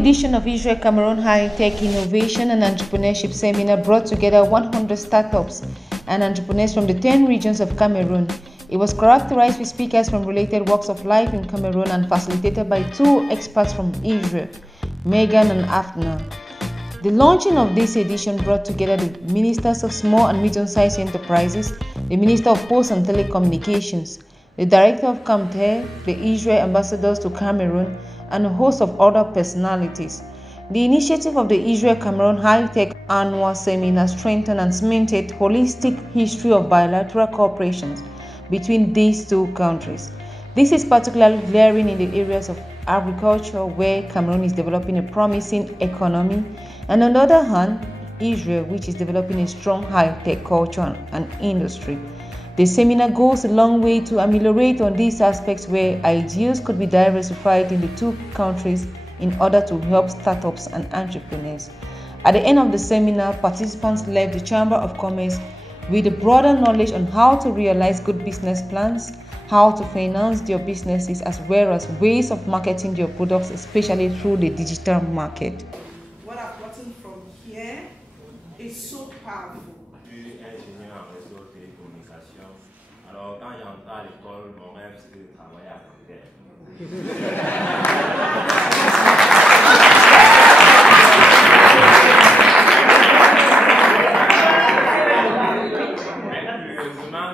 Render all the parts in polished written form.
edition of Israel Cameroon High Tech Innovation and Entrepreneurship Seminar brought together 100 startups and entrepreneurs from the 10 regions of Cameroon. It was characterized with speakers from related walks of life in Cameroon and facilitated by two experts from Israel, Megan and Afna. The launching of this edition brought together the Ministers of Small and Medium-Sized Enterprises, the Minister of Posts and Telecommunications, the Director of CAMTEL, the Israel Ambassadors to Cameroon, and a host of other personalities. The initiative of the Israel Cameroon High Tech Annual Seminar strengthened and cemented holistic history of bilateral cooperation between these two countries. This is particularly glaring in the areas of agriculture, where Cameroon is developing a promising economy, and on the other hand, Israel, which is developing a strong high-tech culture and industry. The seminar goes a long way to ameliorate on these aspects where ideas could be diversified in the two countries in order to help startups and entrepreneurs. At the end of the seminar, participants left the Chamber of Commerce with a broader knowledge on how to realize good business plans, how to finance their businesses, as well as ways of marketing their products, especially through the digital market. What I've gotten from here is so powerful. Ingénieur en réseau télécommunication. Alors quand j'entrais à l'école, mon rêve c'était de travailler à CAMTEL.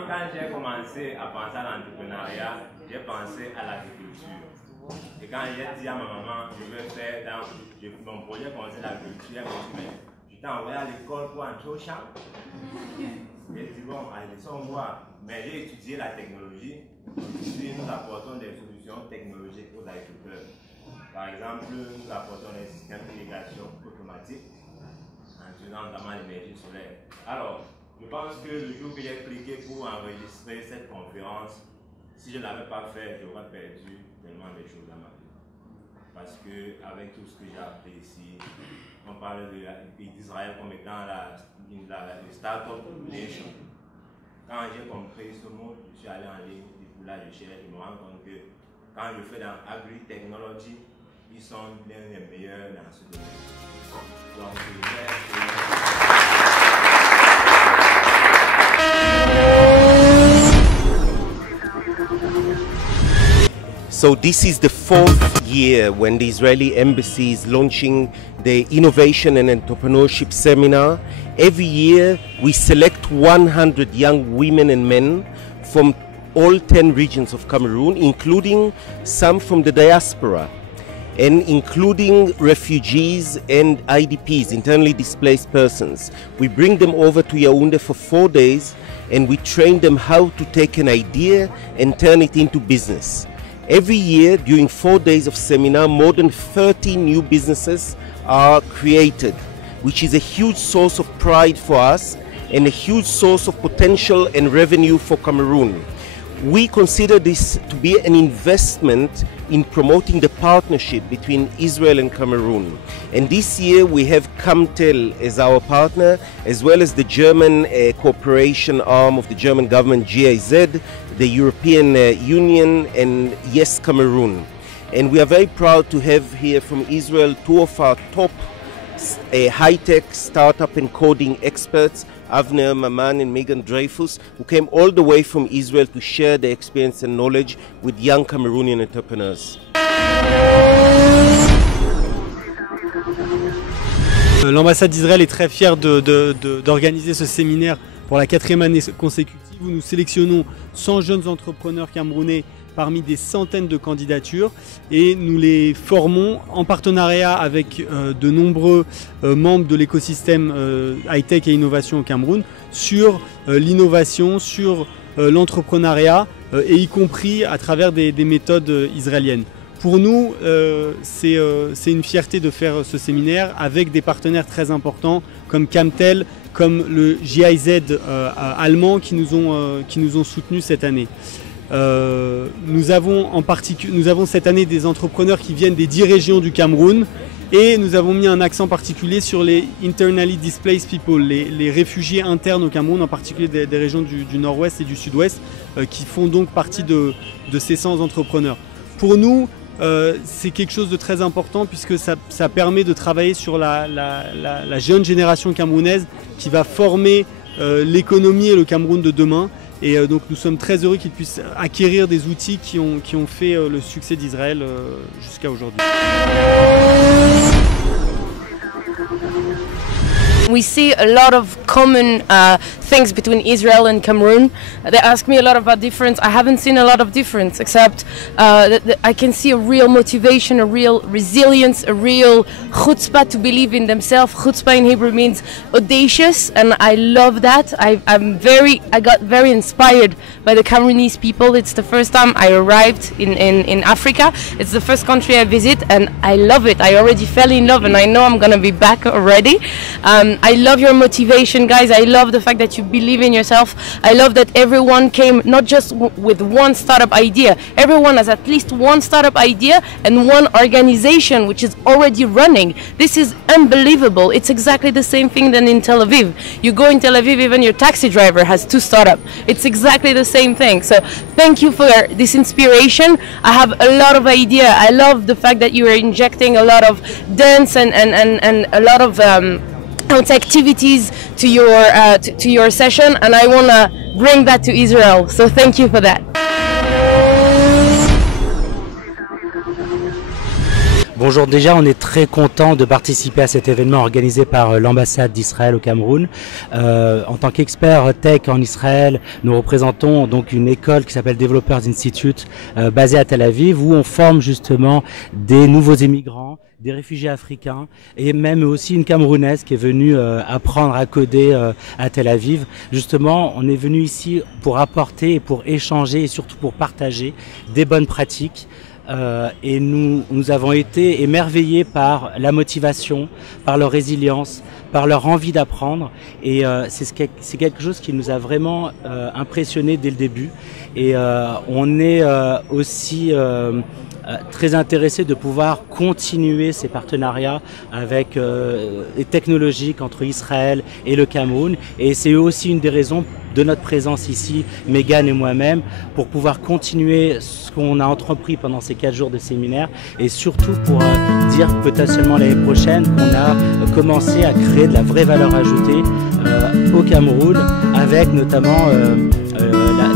Quand j'ai commencé à penser à l'entrepreneuriat, j'ai pensé à l'agriculture. Et quand j'ai dit à ma maman, je veux faire mon projet concerne l'agriculture, elle m'a dit, mais je t'ai envoyé à l'école pour entrer au champ. J'ai dit, bon, allez, laissons voir. Mais j'ai étudié la technologie. Ici, nous apportons des solutions technologiques aux agriculteurs. Par exemple, nous apportons des systèmes d'irrigation automatique en utilisant notamment l'énergie solaire. Alors, je pense que le jour que j'ai cliqué pour enregistrer cette conférence, si je ne l'avais pas fait, j'aurais perdu tellement de choses dans ma vie. Parce qu'avec tout ce que j'ai appris ici, on parle d'Israël comme étant la Startup Nation. Quand j'ai compris ce mot, je suis allé en ligne, pour là je cherche, je me rends compte que quand je fais dans Agri-Technology, ils sont l'un des meilleurs dans ce domaine. Donc, So this is the fourth year when the Israeli embassy is launching the Innovation and Entrepreneurship Seminar. Every year we select 100 young women and men from all 10 regions of Cameroon, including some from the diaspora, and including refugees and IDPs, internally displaced persons. We bring them over to Yaoundé for 4 days and we train them how to take an idea and turn it into business. Every year, during 4 days of seminar, more than 30 new businesses are created, which is a huge source of pride for us and a huge source of potential and revenue for Cameroon. We consider this to be an investment in promoting the partnership between Israel and Cameroon. And this year we have CAMTEL as our partner, as well as the German cooperation arm of the German government, GIZ, the European Union, and Yes Cameroon. And we are very proud to have here from Israel two of our top high-tech startup and coding experts, Avner Maman and Megan Dreyfus, who came all the way from Israel to share their experience and knowledge with young Cameroonian entrepreneurs. L'ambassade d'Israël est très fière d'organiser ce séminaire pour la 4e année consécutive où nous sélectionnons 100 jeunes entrepreneurs camerounais parmi des centaines de candidatures et nous les formons en partenariat avec de nombreux membres de l'écosystème high-tech et innovation au Cameroun sur l'innovation, sur l'entrepreneuriat et y compris à travers des méthodes israéliennes. Pour nous, c'est une fierté de faire ce séminaire avec des partenaires très importants comme CAMTEL, comme le GIZ allemand qui nous ont soutenus cette année. Nous avons cette année des entrepreneurs qui viennent des 10 régions du Cameroun et nous avons mis un accent particulier sur les internally displaced people, les réfugiés internes au Cameroun, en particulier des régions du nord-ouest et du sud-ouest qui font donc partie de ces 100 entrepreneurs. Pour nous, c'est quelque chose de très important puisque ça permet de travailler sur la jeune génération camerounaise qui va former l'économie et le Cameroun de demain. Et donc nous sommes très heureux qu'ils puissent acquérir des outils qui ont fait le succès d'Israël jusqu'à aujourd'hui. We see a lot of common things between Israel and Cameroon. They ask me a lot about difference. I haven't seen a lot of difference, except I can see a real motivation, a real resilience, a real chutzpah to believe in themselves. Chutzpah in Hebrew means audacious, and I love that. I got very inspired by the Cameroonese people. It's the first time I arrived in Africa. It's the first country I visit, and I love it. I already fell in love, and I know I'm gonna be back already. I love your motivation, guys. I love the fact that you believe in yourself. I love that everyone came not just with one startup idea. Everyone has at least one startup idea and one organization which is already running. This is unbelievable. It's exactly the same thing than in Tel Aviv. You go in Tel Aviv, even your taxi driver has 2 startups. It's exactly the same thing. So thank you for this inspiration. I have a lot of idea. I love the fact that you are injecting a lot of dance and a lot of activities to your session, and I want to bring that to Israel. So thank you for that. Bonjour, déjà on est très content de participer à cet événement organisé par l'ambassade d'Israël au Cameroun. En tant qu'expert tech en Israël, nous représentons donc une école qui s'appelle Developers Institute basée à Tel Aviv, où on forme justement des nouveaux émigrants, des réfugiés africains et même aussi une Camerounaise qui est venue apprendre à coder à Tel Aviv. Justement, on est venu ici pour apporter et pour échanger et surtout pour partager des bonnes pratiques. Et nous avons été émerveillés par la motivation, par leur résilience, par leur envie d'apprendre, et c'est quelque chose qui nous a vraiment impressionnés dès le début. Et on est aussi très intéressé de pouvoir continuer ces partenariats avec les technologiques entre Israël et le Cameroun, et c'est aussi une des raisons de notre présence ici, Megan et moi-même, pour pouvoir continuer ce qu'on a entrepris pendant ces 4 jours de séminaire, et surtout pour dire peut-être seulement l'année prochaine qu'on a commencé à créer de la vraie valeur ajoutée au Cameroun, avec notamment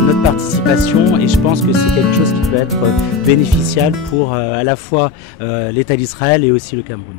notre participation, et je pense que c'est quelque chose qui peut être bénéficial pour à la fois l'État d'Israël et aussi le Cameroun.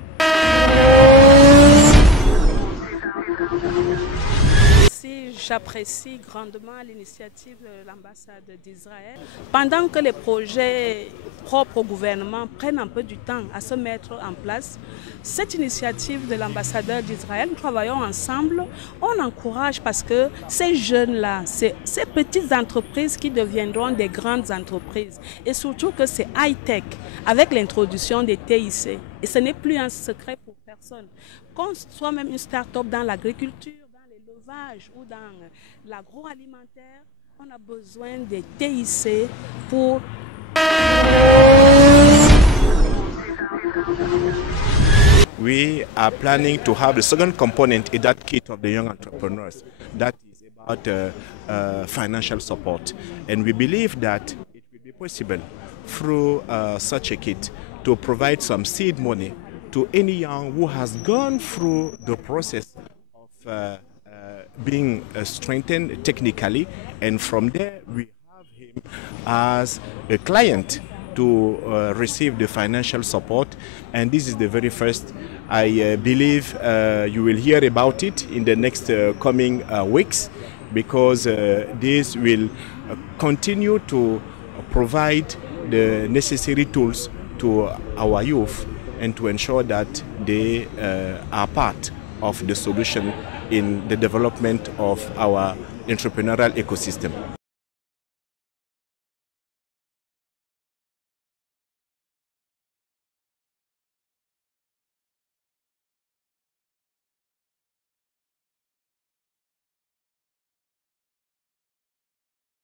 J'apprécie grandement l'initiative de l'ambassade d'Israël. Pendant que les projets propres au gouvernement prennent un peu du temps à se mettre en place, cette initiative de l'ambassadeur d'Israël, nous travaillons ensemble, on encourage parce que ces jeunes-là, ces petites entreprises qui deviendront des grandes entreprises, et surtout que c'est high-tech avec l'introduction des TIC. Et ce n'est plus un secret pour personne. Qu'on soit même une start-up dans l'agriculture, ou dans l'agroalimentaire, on a besoin des TIC pour... We are planning to have the second component in that kit of the young entrepreneurs. That is about financial support. And we believe that it will be possible through such a kit to provide some seed money to any young who has gone through the process of being strengthened technically, and from there we have him as a client to receive the financial support. And this is the very first. I believe you will hear about it in the next coming weeks, because this will continue to provide the necessary tools to our youth and to ensure that they are part of the solution in the development of our entrepreneurial ecosystem.